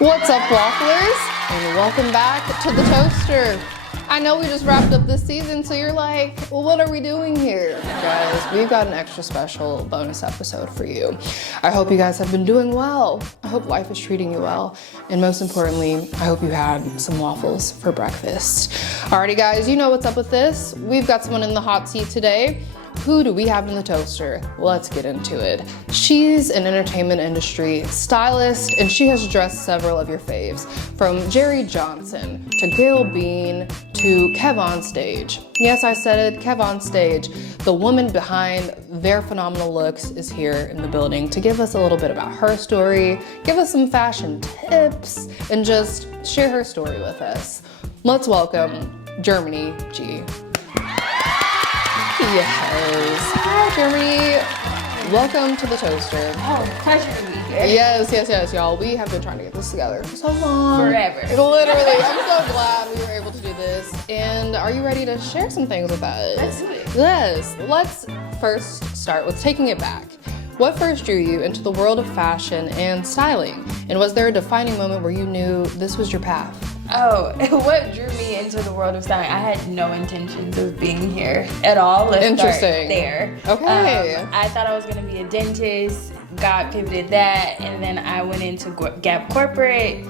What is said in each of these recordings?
What's up, wafflers? And welcome back to the toaster. I know we just wrapped up this season, so you're like, well, what are we doing here? Guys, we've got an extra special bonus episode for you. I hope you guys have been doing well. I hope life is treating you well. And most importantly, I hope you had some waffles for breakfast. Alrighty, guys, you know what's up with this. We've got someone in the hot seat today. Who do we have in the toaster? Let's get into it. She's an entertainment industry stylist, and she has dressed several of your faves, from Jerrie Johnson to Gail Bean to Kev on Stage. Yes, I said it, Kev on Stage. The woman behind their phenomenal looks is here in the building to give us a little bit about her story, give us some fashion tips, and just share her story with us. Let's welcome Germanee G. Yes. Hi, Germanee. Welcome to the toaster. Oh, pleasure to be here. Yes, y'all. We have been trying to get this together for so long. Forever. Literally. I'm so glad we were able to do this. And are you ready to share some things with us? Let's do it. Yes. Let's first start with taking it back. What first drew you into the world of fashion and styling? And was there a defining moment where you knew this was your path? Oh, what drew me into the world of styling? I had no intentions of being here at all. Let's start there. Okay. I thought I was going to be a dentist. God pivoted that. And then I went into Gap Corporate.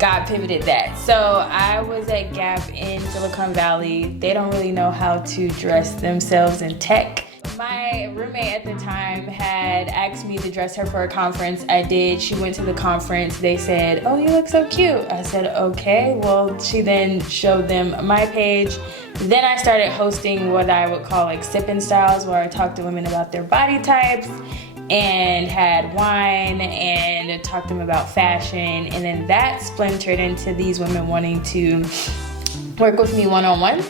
God pivoted that. So I was at Gap in Silicon Valley. They don't really know how to dress themselves in tech. My roommate at the time had asked me to dress her for a conference. I did. She went to the conference. They said, "Oh, you look so cute." I said, "Okay." Well, she then showed them my page. Then I started hosting what I would call like sipping styles, where I talked to women about their body types and had wine and talked to them about fashion. And then that splintered into these women wanting to work with me one-on-one.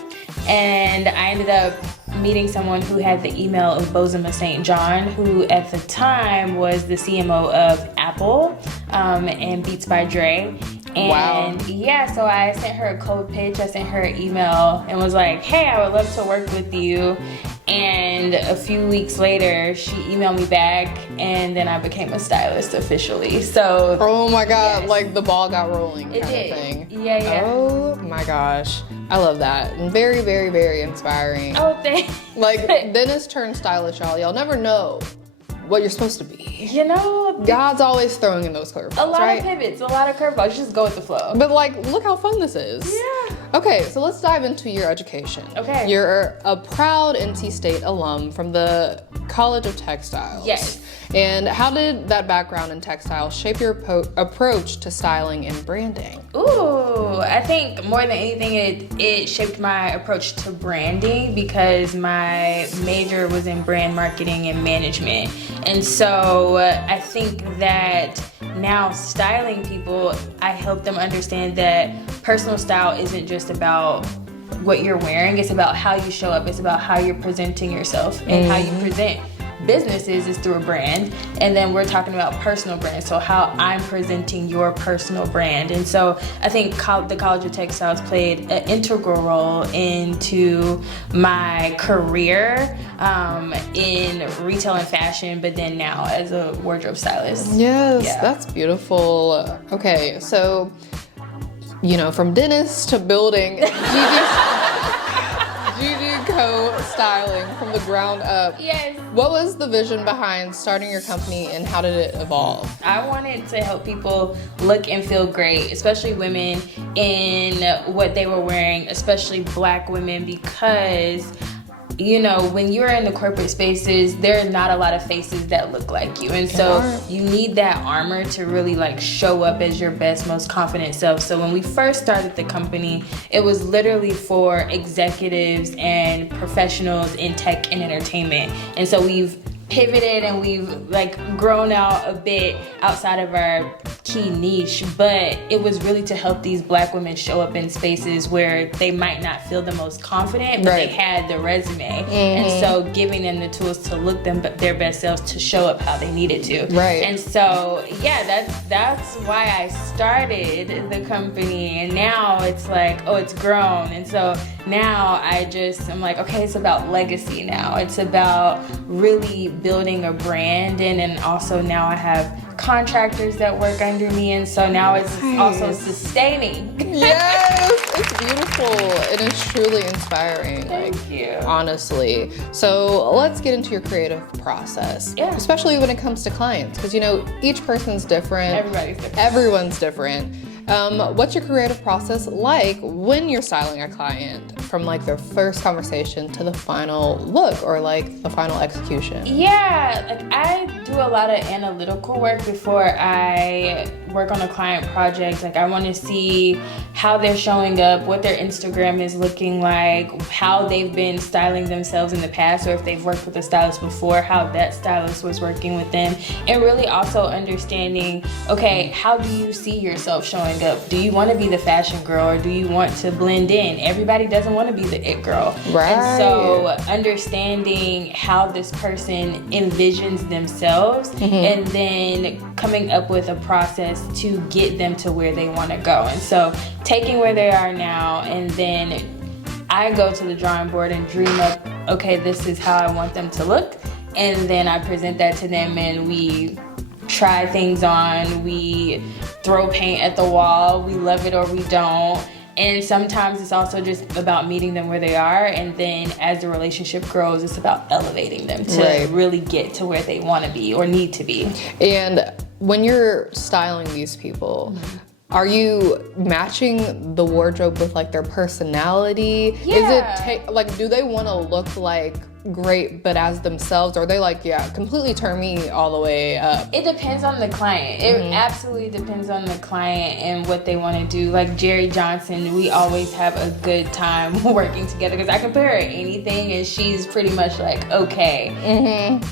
And I ended up meeting someone who had the email of Bozema St. John, who at the time was the CMO of Apple and Beats by Dre. And wow. Yeah, so I sent her a cold pitch, I sent her an email and was like, "Hey, I would love to work with you." And a few weeks later, she emailed me back, and then I became a stylist officially. So, oh my God, yes. Like the ball got rolling kind It did. of thing. Yeah. Oh my gosh. I love that. And very, very, very inspiring. Oh, thanks. Like, dentist turned stylish, y'all. Y'all never know what you're supposed to be. You know, God's always throwing in those curveballs, a lot right? of pivots, a lot of curveballs. Just go with the flow. But like, look how fun this is. Yeah. Okay, so let's dive into your education. Okay. You're a proud NC State alum from the College of Textiles. Yes. And how did that background in textiles shape your approach to styling and branding? Ooh, I think more than anything, it shaped my approach to branding because my major was in brand marketing and management. And so I think that now styling people, I help them understand that personal style isn't just about what you're wearing, it's about how you show up, it's about how you're presenting yourself and how you present businesses is through a brand, and then we're talking about personal brands, so how I'm presenting your personal brand. And so I think the College of Textiles played an integral role into my career in retail and fashion, but then now as a wardrobe stylist. Yes, Yeah. That's beautiful. Okay, so, you know, from dentist to building Gigi Co-styling from the ground up. Yes. What was the vision behind starting your company and how did it evolve? I wanted to help people look and feel great, especially women in what they were wearing, especially Black women, because you know, when you're in the corporate spaces, there are not a lot of faces that look like you. And so you need that armor to really like show up as your best, most confident self. So when we first started the company, it was literally for executives and professionals in tech and entertainment. And so we've pivoted and we've like grown out a bit outside of our key niche, but it was really to help these Black women show up in spaces where they might not feel the most confident, but they had the resume. And so giving them the tools to look their best selves to show up how they needed to. Right. And so yeah, that's why I started the company, and now it's like, oh, it's grown. And so now I'm like, okay, it's about legacy now. It's about really building a brand, and then also now I have contractors that work under me, and so now it's also sustaining. Yes, it's beautiful. It is truly inspiring. Thank you. Honestly. So let's get into your creative process. Yeah. Especially when it comes to clients, because each person's different. Everybody's different. Everyone's different. What's your creative process like when you're styling a client, from like their first conversation to the final look or like the final execution? Yeah, like I do a lot of analytical work before I work on a client project. Like I want to see how they're showing up, what their Instagram is looking like, how they've been styling themselves in the past, or if they've worked with a stylist before, how that stylist was working with them, and really also understanding, okay, how do you see yourself showing up? Do you want to be the fashion girl, or do you want to blend in? Everybody doesn't want to be the it girl. Right. And so understanding how this person envisions themselves, and then coming up with a process to get them to where they want to go. And so taking where they are now, and then I go to the drawing board and dream up, okay, this is how I want them to look. And then I present that to them, and we try things on, we throw paint at the wall, we love it or we don't. And sometimes it's also just about meeting them where they are, and then as the relationship grows, it's about elevating them to really get to where they want to be or need to be. And when you're styling these people, are you matching the wardrobe with like their personality? Yeah. Is it like, do they want to look like great but as themselves, or are they like, yeah, completely turn me all the way up? It depends on the client. It absolutely depends on the client and what they want to do. Like Jerrie Johnson, we always have a good time working together because I compare her anything and she's pretty much like okay.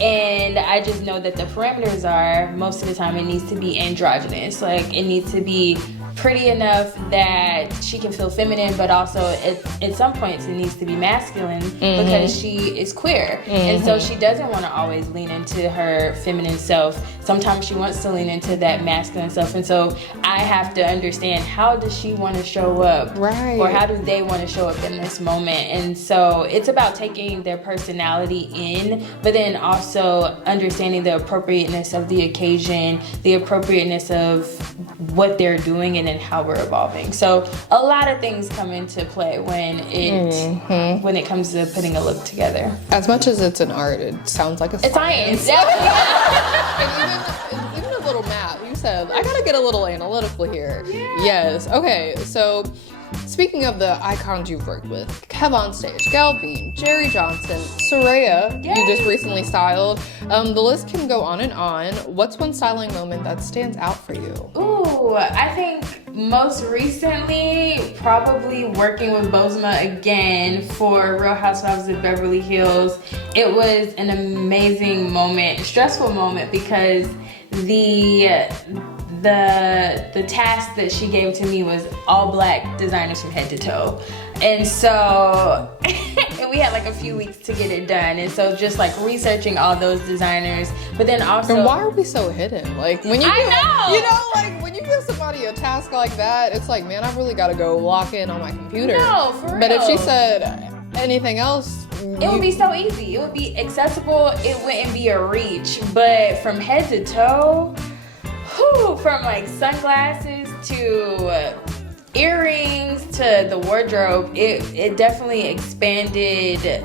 And I just know that the parameters are, most of the time it needs to be androgynous. Like it needs to be pretty enough that she can feel feminine, but also at some points it needs to be masculine because she is queer. And so she doesn't want to always lean into her feminine self. Sometimes she wants to lean into that masculine self. And so I have to understand, how does she want to show up? Right. Or how do they want to show up in this moment? And so it's about taking their personality in, but then also understanding the appropriateness of the occasion, the appropriateness of what they're doing, and then how we're evolving. So a lot of things come into play when it comes to putting a look together. As much as it's an art, it sounds like a science. It's science. And even a little math. You said, I gotta get a little analytical here. Yeah. Yes. Okay. So speaking of the icons you've worked with, Kev on Stage, Gail Bean, Jerrie Johnson, Serayah, you just recently styled. The list can go on and on. What's one styling moment that stands out for you? Ooh, I think most recently, probably working with Bozema again for Real Housewives of Beverly Hills. It was an amazing moment, stressful moment, because the task that she gave to me was all black designers from head to toe. And so and we had like a few weeks to get it done. And so just like researching all those designers, but then also, and why are we so hidden? Like when you like when you give somebody a task like that, it's like, man, I've really got to go log in on my computer. No, for real. But if she said anything else, it would be so easy. It would be accessible. It wouldn't be a reach. But from head to toe, from like sunglasses to earrings to the wardrobe, it definitely expanded,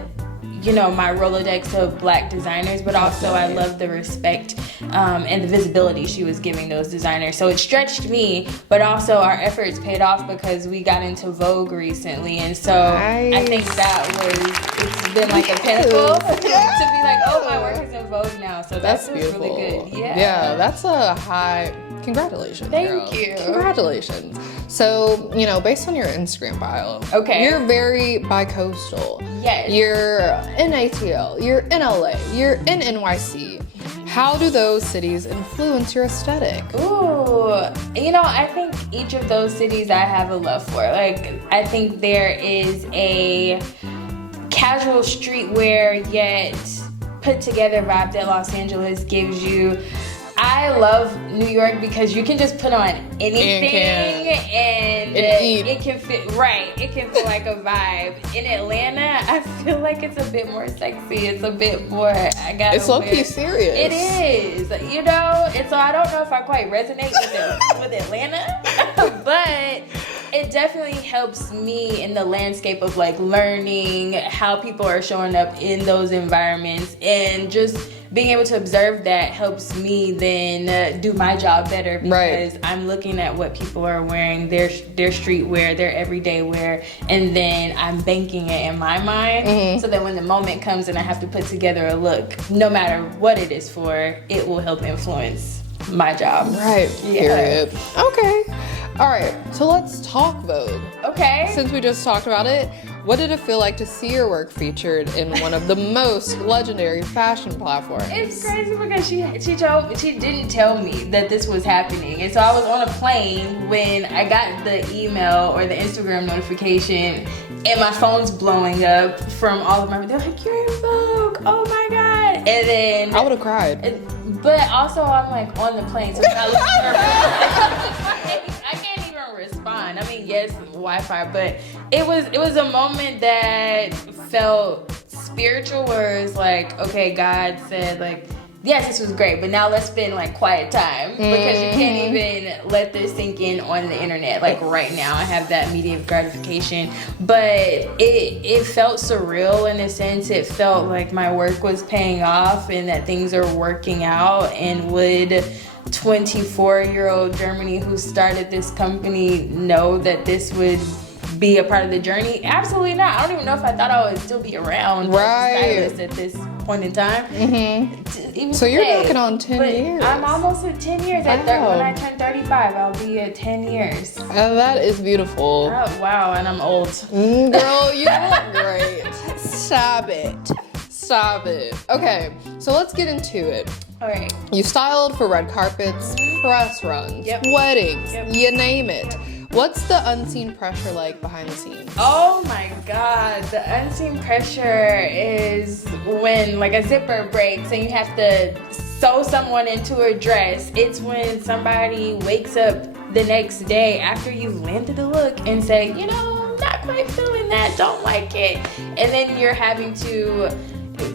my Rolodex of black designers, but also I love the respect and the visibility she was giving those designers. So it stretched me, but also our efforts paid off because we got into Vogue recently. And so I think it's been like a pinnacle to be like, oh, my work is in Vogue now. So that's beautiful. Really good. Yeah, that's a high, congratulations. Thank you. Congratulations. So, based on your Instagram bio, you're very bi-coastal. Yes. You're in ATL, you're in LA, you're in NYC. How do those cities influence your aesthetic? Ooh, I think each of those cities I have a love for. Like, I think there is a casual streetwear yet put together vibe that Los Angeles gives you. I love New York because you can just put on anything and it can fit right. It can feel like a vibe. In Atlanta, I feel like it's a bit more sexy. It's a bit more. It's low-key serious. It is, you know. And so I don't know if I quite resonate with Atlanta, but it definitely helps me in the landscape of like learning how people are showing up in those environments, and just being able to observe that helps me then do my job better, because I'm looking at what people are wearing, their streetwear, their everyday wear, and then I'm banking it in my mind, so that when the moment comes and I have to put together a look, no matter what it is for, it will help influence my job. Right. Yeah. Period. Okay. All right. So let's talk Vogue. Okay. Since we just talked about it, what did it feel like to see your work featured in one of the most legendary fashion platforms? It's crazy because she didn't tell me that this was happening, and so I was on a plane when I got the email or the Instagram notification, and my phone's blowing up from all of my. They're like, "You're in Vogue! Oh my god!" And then I would have cried. But also, I'm like on the plane, so it's not I can't even respond. I mean, yes, Wi-Fi, but it was a moment that felt spiritual, where it's like, okay, God said, like, yes, this was great, but now let's spend like quiet time, because you can't even let this sink in on the internet. Like right now, I have that immediate gratification, but it felt surreal in a sense. It felt like my work was paying off and that things are working out. And would 24-year-old Germanee, who started this company, know that this would be a part of the journey? Absolutely not. I don't even know if I thought I would still be around as a stylist at this point in time. So you're knocking on 10 years. I'm almost at 10 years. When I turn 35, I'll be at 10 years. That is beautiful. Oh, wow, and I'm old. Girl, you look great. Stop it. Stop it. Okay, so let's get into it. All right. You styled for red carpets, press runs, weddings, you name it. What's the unseen pressure like behind the scenes? Oh my God, the unseen pressure is when like a zipper breaks and you have to sew someone into a dress. It's when somebody wakes up the next day after you've landed a look and say, you know, not quite feeling that, don't like it. And then you're having to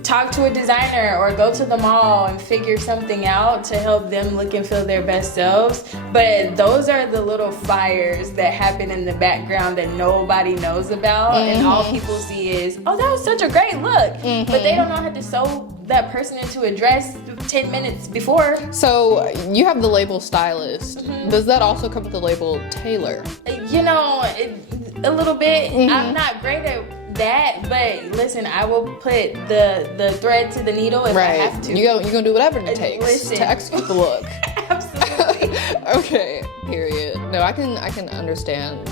talk to a designer or go to the mall and figure something out to help them look and feel their best selves. But those are the little fires that happen in the background that nobody knows about, and all people see is, oh, that was such a great look, but they don't know how to sew that person into a dress 10 minutes before. So you have the label stylist. Does that also come with the label tailor? You know, a little bit. I'm not great at that, but listen, I will put the thread to the needle if I have to. You're gonna do whatever it takes to execute the look. Absolutely. Okay, period. No, I can understand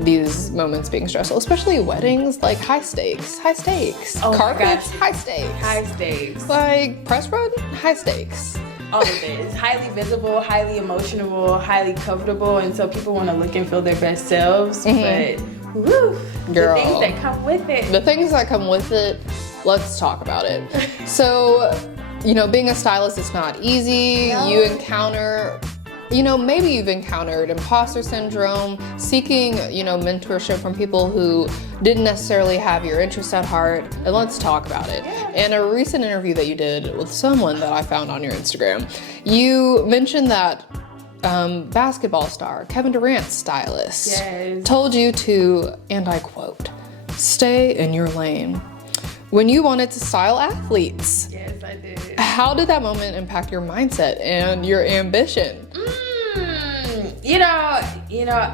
these moments being stressful, especially weddings, like high stakes. Oh, carpets, high stakes. Like press run, high stakes. All of it is highly visible, highly emotional, highly comfortable, and so people want to look and feel their best selves. But woo, girl, the things that come with it. The things that come with it, let's talk about it. So, you know, being a stylist is not easy. No. You encounter, you know, maybe you've encountered imposter syndrome, seeking, you know, mentorship from people who didn't necessarily have your interest at heart, and let's talk about it. In a recent interview that you did with someone that I found on your Instagram, you mentioned that basketball star Kevin Durant's stylist told you to, and I quote, "Stay in your lane" when you wanted to style athletes. Yes, I did. How did that moment impact your mindset and your ambition? You know,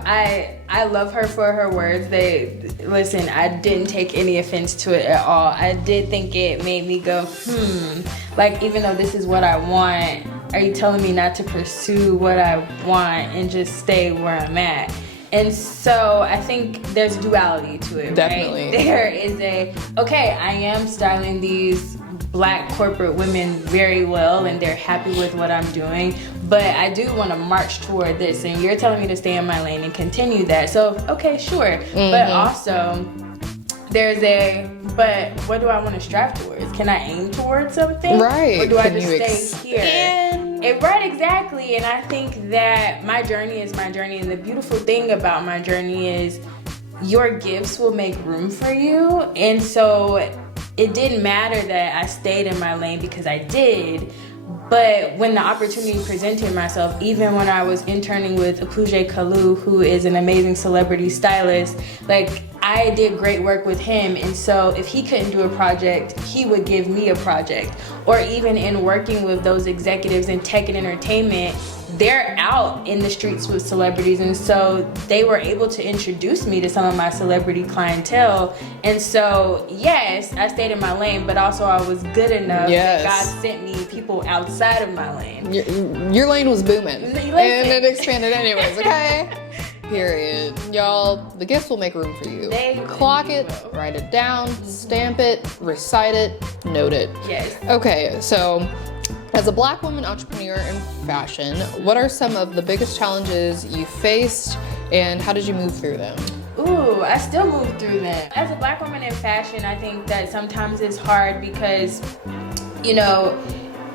I love her for her words. Listen, I didn't take any offense to it at all. I did think it made me go, like, even though this is what I want, are you telling me not to pursue what I want and just stay where I'm at? And so I think there's duality to it, Definitely. Right? There is okay, I am styling these Black corporate women very well and they're happy with what I'm doing, but I do want to march toward this, and you're telling me to stay in my lane and continue that. So, okay, sure. But also, there's but what do I want to strive towards? Can I aim towards something? Right. Or do I Can just you stay here? expand Right, exactly. And I think that my journey is my journey. And the beautiful thing about my journey is your gifts will make room for you. And so it didn't matter that I stayed in my lane, because I did. But when the opportunity presented myself, even when I was interning with Apuje Kalu, who is an amazing celebrity stylist, like, I did great work with him. And so if he couldn't do a project, he would give me a project. Or even in working with those executives in tech and entertainment, they're out in the streets with celebrities, and so they were able to introduce me to some of my celebrity clientele. And so yes, I stayed in my lane, but also I was good enough that God sent me people outside of my lane. Your lane was booming, and it expanded anyways, okay? Period. Y'all, the gifts will make room for you. Clock it, write it down, stamp it, recite it, note it. Yes. Okay, so as a Black woman entrepreneur in fashion, what are some of the biggest challenges you faced, and how did you move through them? Ooh, I still move through them. As a Black woman in fashion, I think that sometimes it's hard because, you know,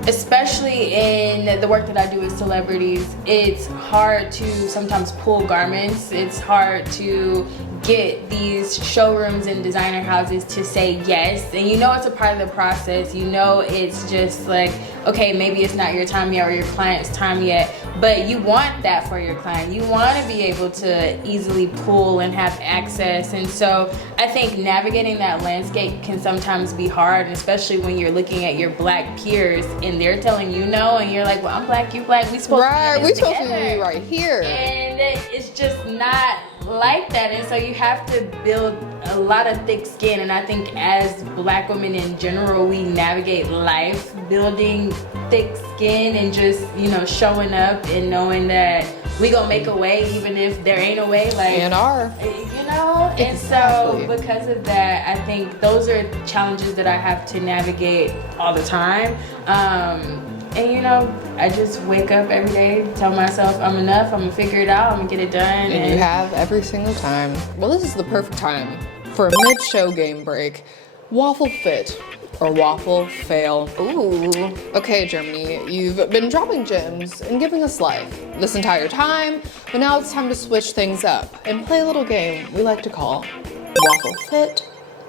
especially in the work that I do with celebrities, it's hard to sometimes pull garments. It's hard to get these showrooms and designer houses to say yes. And you know it's a part of the process. You know it's just like, okay, maybe it's not your time yet or your client's time yet, but you want that for your client. You want to be able to easily pull and have access. And so I think navigating that landscape can sometimes be hard, especially when you're looking at your Black peers and they're telling you no, and you're like, well, I'm Black, you Black, we supposed to be supposed to be right here. And it's just not like that. And so you have to build a lot of thick skin. And I think as Black women in general, we navigate life building thick skin and just, you know, showing up and knowing that we gonna make a way even if there ain't a way, like, and are, you know. And so because of that, I think those are challenges that I have to navigate all the time. And you know, I just wake up every day, tell myself I'm enough, I'm gonna figure it out, I'm gonna get it done. And you have every single time. Well, this is the perfect time for a mid-show game break. Waffle fit or waffle fail. Ooh. Okay, Germanee, you've been dropping gems and giving us life this entire time, but now it's time to switch things up and play a little game we like to call Waffle Fit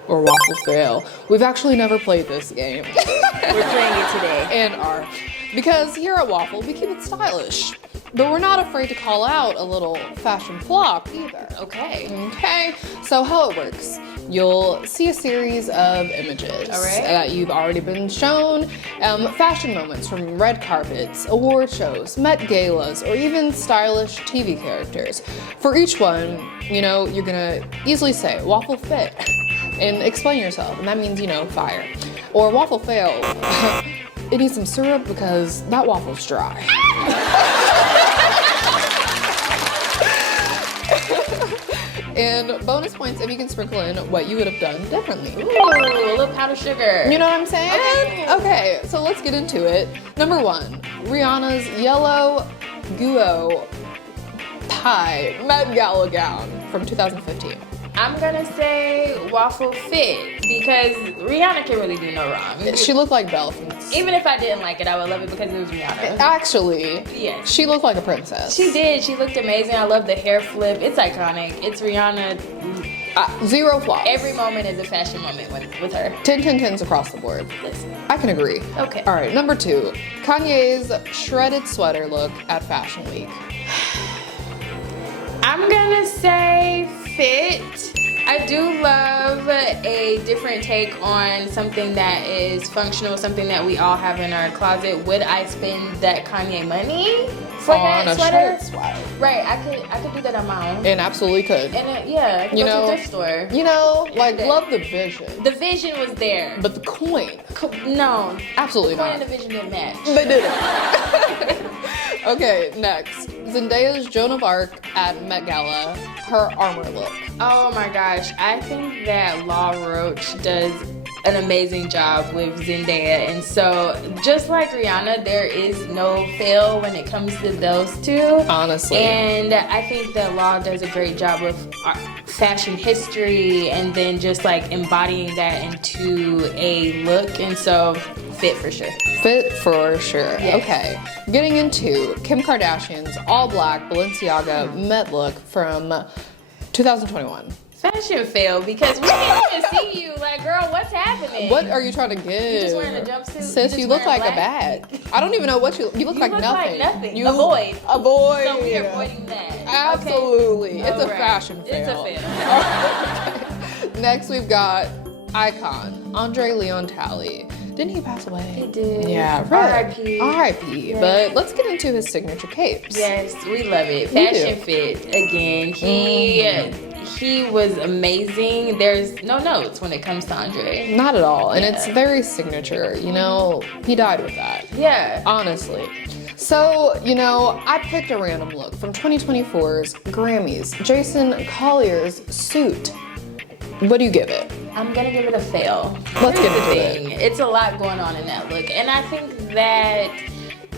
or Waffle Fail. We've actually never played this game. We're playing it today. And are. Because here at Waffle, we keep it stylish, but we're not afraid to call out a little fashion flop either. Okay, so how it works. You'll see a series of images that you've already been shown, fashion moments from red carpets, award shows, Met Galas, or even stylish TV characters. For each one, you know, you're gonna easily say waffle fit and explain yourself, and that means, you know, fire. Or waffle fail. It needs some syrup because that waffle's dry. And bonus points if you can sprinkle in what you would have done differently. Ooh, a little powdered sugar. You know what I'm saying? Okay, so let's get into it. Number 1, Rihanna's yellow Guo pie Met Gala gown from 2015. I'm gonna say waffle fit because Rihanna can really do no wrong. She looked like Belle. Even if I didn't like it, I would love it because it was Rihanna. Actually, yes. She looked like a princess. She did. She looked amazing. I love the hair flip. It's iconic. It's Rihanna. Zero flaws. Every moment is a fashion moment with her. 10, 10, 10s across the board. Listen. I can agree. Okay. All right, number 2, Kanye's shredded sweater look at Fashion Week. I'm gonna say fit. I do love a different take on something that is functional, something that we all have in our closet. Would I spend that Kanye money for that sweater? Right, I could do that on my own. And absolutely could. And yeah, I could go to a thrift store. You know, like, love the vision. The vision was there. But the coin. No. Absolutely not. not. The coin and the vision didn't match. They didn't. Okay, next. Zendaya's Joan of Arc at Met Gala, her armor look. Oh my gosh, I think that Law Roach does an amazing job with Zendaya. And so just like Rihanna, there is no fail when it comes to those two. Honestly. And I think that Law does a great job with fashion history and then just like embodying that into a look. And so fit for sure. Fit for sure. Yes. Okay. Getting into Kim Kardashian's all black Balenciaga Met look from 2021. Fashion fail because we can't even see you. Like, girl, what's happening? What are you trying to give? You just wearing a jumpsuit? Sis, you look like a bag. I don't even know what you look like. Look nothing. like nothing. You Avoid. Avoid. So we are avoiding that. Absolutely. Okay? It's a Alright. fashion fail. It's a fail. Next, we've got icon Andre Leon Talley. Didn't he pass away? He did. Yeah, right. R.I.P. R.I.P. Yeah. But let's get into his signature capes. Yes, we love it. We Fashion do. fit again. He was amazing. There's no notes when it comes to Andre. Not at all. And it's very signature. You know, he died with that. Yeah. Honestly. So, you know, I picked a random look from 2024's Grammys, Jason Collier's suit. What do you give it? I'm gonna give it a fail. Let's Here's get the into thing. It's a lot going on in that look. And I think that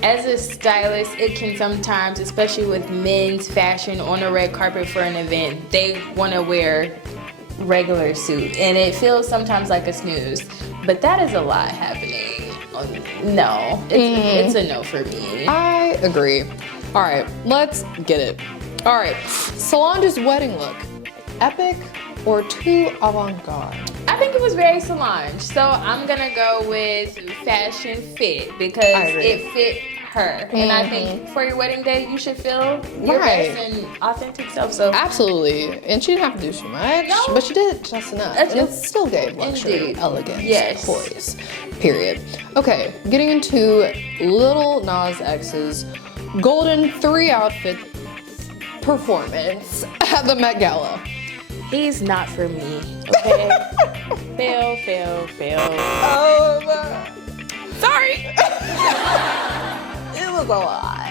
as a stylist, it can sometimes, especially with men's fashion on a red carpet for an event, they wanna wear regular suit. And it feels sometimes like a snooze. But that is a lot happening. No, it's a no for me. I agree. All right, let's get it. All right, Solange's wedding look, epic or too avant-garde? I think it was very Solange. So I'm gonna go with fashion fit because agree. it fit her. And I think for your wedding day, you should feel your Right. best and authentic self. So Absolutely. And she didn't have to do too much, No. but she did just enough. That's And just- it still gave luxury, Indeed. elegance, Yes. poise, period. Okay, getting into Lil Nas X's golden 3-outfit performance at the Met Gala. he's not for me. Okay. fail. Sorry. It was a lot.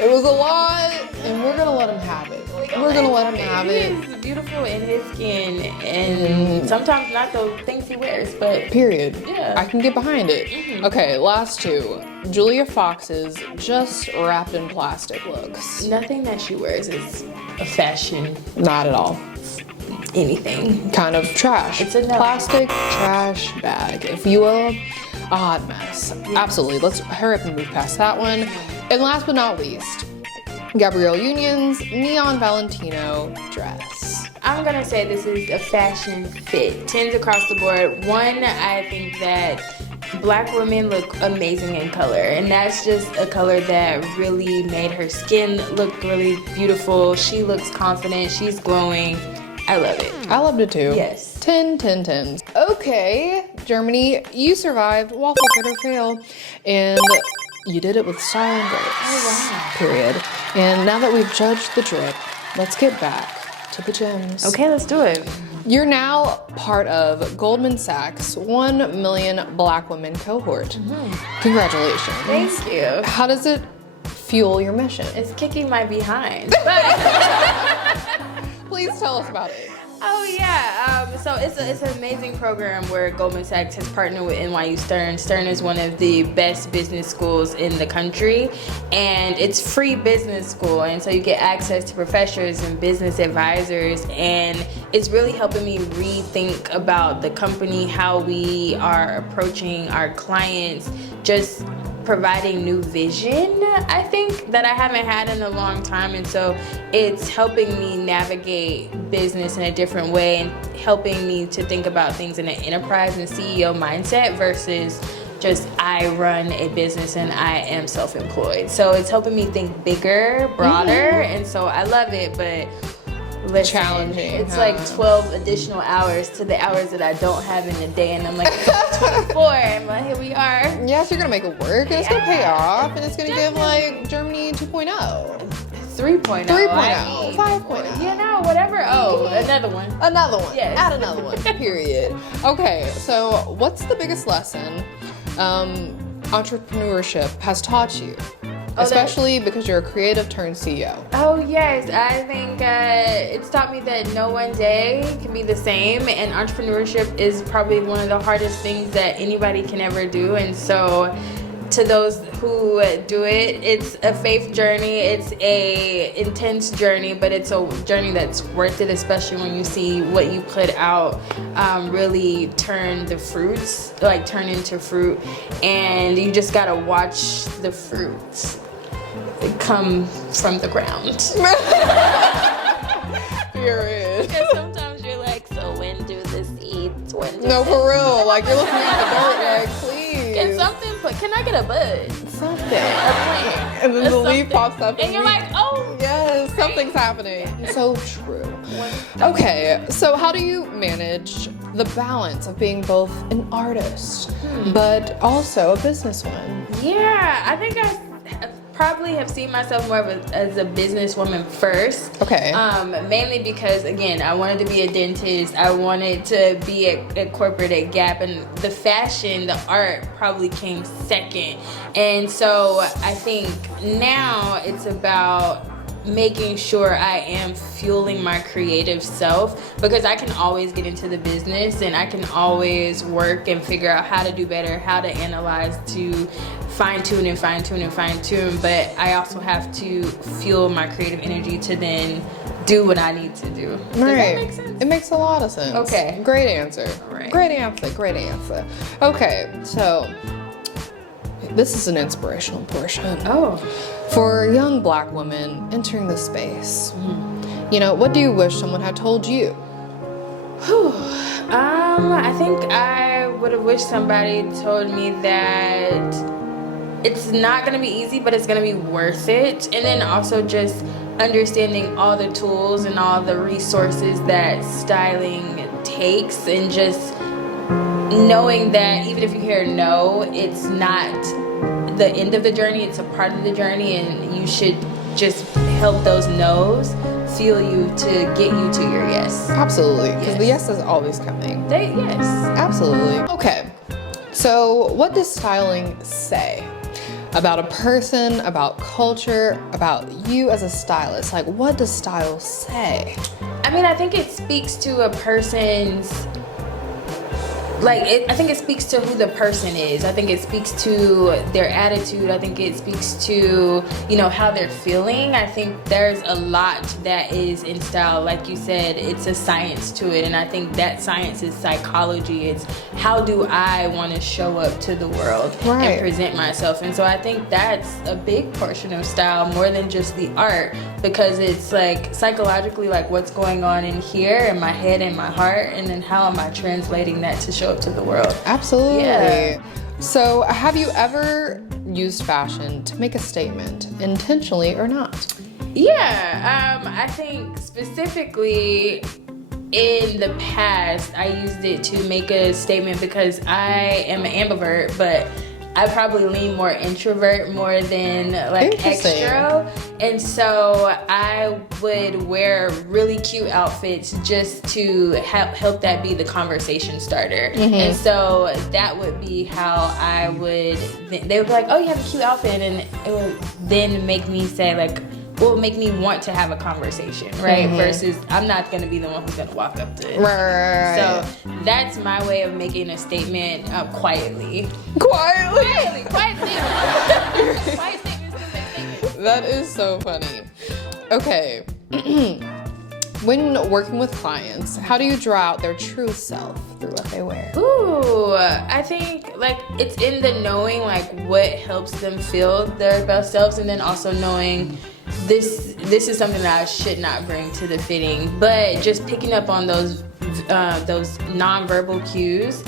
It was a lot, and we're gonna let him have it. We're gonna let him have it. He is beautiful in his skin and sometimes not the things he wears, but Period. Yeah. I can get behind it. Okay, last two. Julia Fox's just wrapped in plastic looks. nothing that she wears is a fashion Not at all. anything. Kind of trash. It's a no. Plastic trash bag, if you will. A hot mess. Absolutely. Let's hurry up and move past that one. And last but not least, Gabrielle Union's Neon Valentino dress. I'm gonna say this is a fashion fit. 10s across the board. One, I think that Black women look amazing in color, and that's just a color that really made her skin look really beautiful. She looks confident, she's glowing. I love it. I loved it too. Yes. 10. Okay, Germany, you survived Waffle Fit or Fail, and you did it with style and grace. Oh, wow. Period. And now that we've judged the drip, let's get back to the gems. Okay, let's do it. You're now part of Goldman Sachs' 1 Million Black Women cohort. Congratulations. Thank you. How does it fuel your mission? It's kicking my behind. But Please tell us about it. oh yeah, so it's an amazing program where Goldman Sachs has partnered with NYU Stern. Stern is one of the best business schools in the country, and it's free business school, and so you get access to professors and business advisors, and it's really helping me rethink about the company, how we are approaching our clients, just providing new vision, I think, that I haven't had in a long time. And so it's helping me navigate business in a different way and helping me to think about things in an enterprise and CEO mindset versus just I run a business and I am self-employed. So it's helping me think bigger, broader, and so I love it, but listen, Challenging, it's huh? like 12 additional hours to the hours that I don't have in a day, and I'm like 24, and like, here we are. Yes, you're gonna make it work, and it's gonna pay Yeah, off, and it's gonna give like Germany 2.0. 3.0. 3.0, 5.0. You know, whatever. Oh, another one. Another one. Yes. Add another one. Period. Okay, so what's the biggest lesson entrepreneurship has taught you? especially because you're a creative turned CEO. Oh yes, I think it's taught me that no one day can be the same, and entrepreneurship is probably one of the hardest things that anybody can ever do. And so to those who do it, it's a faith journey, it's a intense journey, but it's a journey that's worth it, especially when you see what you put out really turn into fruit, and you just gotta watch the fruits come from the ground. Period. Because sometimes you're like, so when do the seeds, No, for real, like you're looking at the dirt, like, please. Can I get a bud? Something. A plant. And then the leaf pops up. And you're like, oh. Yes, something's happening. So true. Okay, so how do you manage the balance of being both an artist, but also a businesswoman? Yeah, I think I probably have seen myself more as a businesswoman first. Okay. Mainly because, again, I wanted to be a dentist. I wanted to be at corporate at Gap, and the fashion, the art probably came second. And so I think now it's about making sure I am fueling my creative self, because I can always get into the business and I can always work and figure out how to do better, how to analyze, to fine tune, but I also have to fuel my creative energy to then do what I need to do. Does that make sense? It makes a lot of sense. Okay. Great answer. Right. Great answer. Okay, so this is an inspirational portion. Oh. For young Black women entering the space, you know, what do you wish someone had told you? I think I would have wished somebody told me that it's not gonna be easy, but it's gonna be worth it. And then also just understanding all the tools and all the resources that styling takes, and just knowing that even if you hear no, it's not the end of the journey, it's a part of the journey, and you should just help those no's fuel you to get you to your yes. Absolutely, because the yes is always coming. Yes. Absolutely. Okay, so what does styling say about a person, about culture, about you as a stylist? Like, what does style say? I mean, I think it speaks to a person's, I think it speaks to who the person is. I think it speaks to their attitude. I think it speaks to, how they're feeling. I think there's a lot that is in style. Like you said, it's a science to it. And I think that science is psychology. It's how do I want to show up to the world and present myself. And so I think that's a big portion of style, more than just the art, because it's like psychologically, like what's going on in here in my head and my heart, and then how am I translating that to show up to the world. Absolutely. Yeah. So have you ever used fashion to make a statement, intentionally or not? Yeah, I think specifically in the past I used it to make a statement, because I am an ambivert, but I probably lean more introvert more than extro. And so I would wear really cute outfits just to help that be the conversation starter. And so that would be how I would, they would be like, oh, you have a cute outfit. And it would then make me say make me want to have a conversation, right? Versus I'm not going to be the one who's going to walk up to it. Right. So that's my way of making a statement quietly. Quietly. Quiet statements. Quiet statements to make statements. That is so funny. Okay. When working with clients, how do you draw out their true self through what they wear? Ooh, I think it's in the knowing what helps them feel their best selves, and then also knowing this is something that I should not bring to the fitting, but just picking up on those nonverbal cues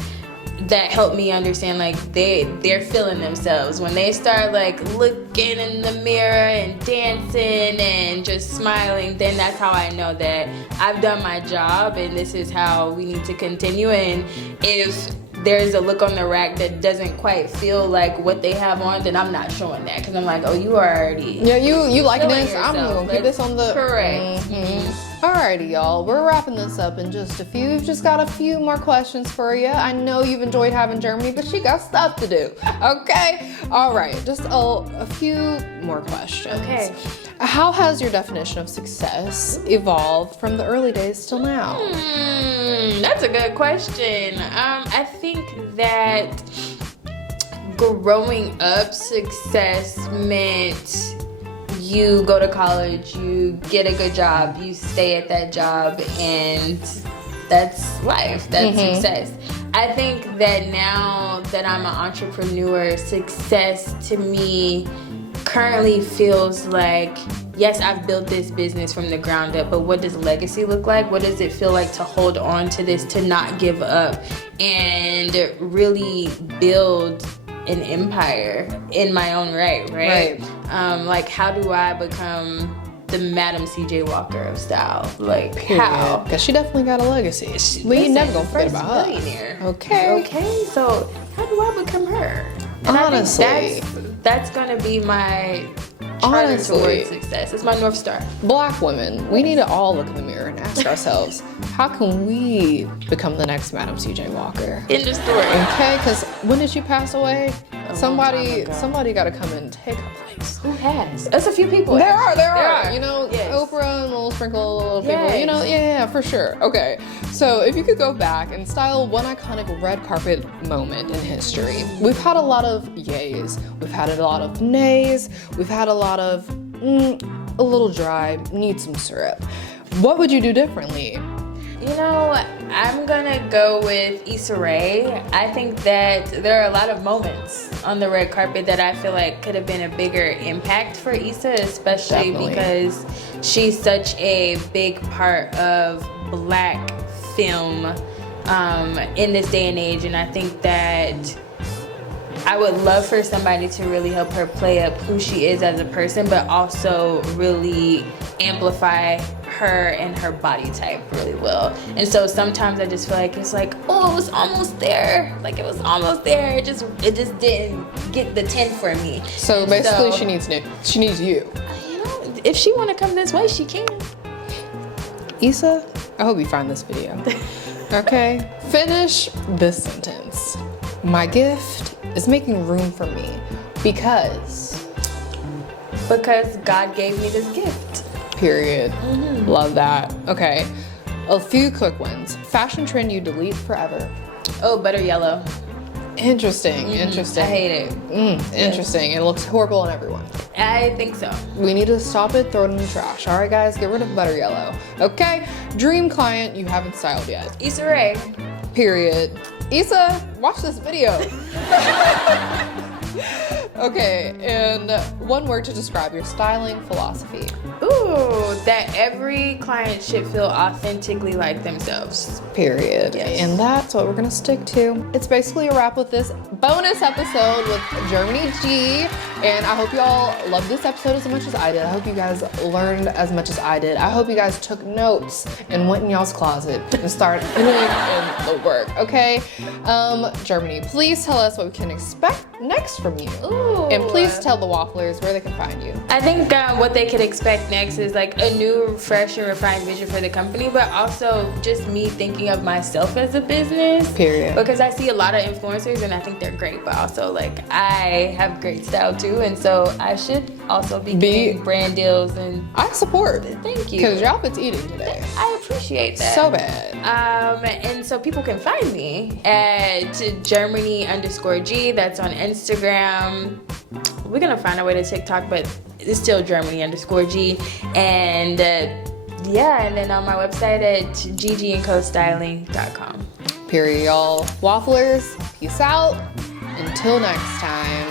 that help me understand they're feeling themselves. When they start looking in the mirror and dancing and just smiling, then that's how I know that I've done my job and this is how we need to continue. And if there's a look on the rack that doesn't quite feel like what they have on, then I'm not showing that, because I'm like, oh, you are already you liking this? yourself. I'm gonna keep this on the correct. All Alrighty, y'all. We're wrapping this up in just a few. We've just got a few more questions for you. I know you've enjoyed having Germanee, but she got stuff to do. Okay? All right. Just a few more questions. Okay. How has your definition of success evolved from the early days till now? That's a good question. I think that growing up, success meant you go to college, you get a good job, you stay at that job, and that's life, that's success. I think that now that I'm an entrepreneur, success to me currently feels like, yes, I've built this business from the ground up, but what does legacy look like? What does it feel like to hold on to this, to not give up, and really build an empire in my own right? Like, how do I become the Madam C.J. Walker of style? Like, how? Because she definitely got a legacy. We ain't never gonna forget about her. Okay, so how do I become her? And honestly, I think that's gonna be my charter towards success. It's my North Star. Black women, we need to all look in the mirror and ask ourselves, how can we become the next Madam C.J. Walker? End of story. Okay, because when did she pass away? Somebody got to come and take her place. Who has? There's a few people. There are. You know, yes. Oprah and Little Sprinkle of people. Yes. You know, yeah, for sure. Okay, so if you could go back and style one iconic red carpet moment in history, we've had a lot of yays, we've had a lot of nays, we've had a lot of a little dry, need some syrup. What would you do differently? You know, I'm gonna go with Issa Rae. I think that there are a lot of moments on the red carpet that I feel like could have been a bigger impact for Issa, especially because she's such a big part of Black film in this day and age. And I think that I would love for somebody to really help her play up who she is as a person, but also really amplify her and her body type really well. And so sometimes I just feel like it's like, oh, it was almost there. Like, it was almost there. It just didn't get the 10 for me. So basically, she needs you. You know, if she want to come this way, she can. Issa, I hope you find this video. Okay? Finish this sentence. My gift is making room for me because God gave me this gift. Period. Love that. Okay, a few quick ones. Fashion trend you delete forever. Oh, butter yellow. Interesting. I hate it. Interesting. It looks horrible on everyone. I think so. We need to stop it, throw it in the trash. All right, guys, get rid of butter yellow. Okay, dream client you haven't styled yet. Issa Rae. Period. Issa, watch this video. Okay, and one word to describe your styling philosophy. Ooh, that every client should feel authentically like themselves. Period. Yes. And that's what we're gonna stick to. It's basically a wrap with this bonus episode with Germanee G. And I hope y'all loved this episode as much as I did. I hope you guys learned as much as I did. I hope you guys took notes and went in y'all's closet and started putting in the work, okay? Germanee, please tell us what we can expect next from you. Ooh. And please tell the wafflers where they can find you. I think what they could expect next is like a new, fresh, and refined vision for the company, but also just me thinking of myself as a business. Period. Because I see a lot of influencers and I think they're great, but also like I have great style too, and so I should also be getting brand deals. And I support. Thank you. Because your outfit's eating today. I appreciate that. So bad. And so people can find me at Germanee_G. That's on Instagram. We're gonna find a way to TikTok, but it's still Germanee_G. And yeah, and then on my website at ggandcostyling.com. Period, y'all. Wafflers, peace out. Until next time.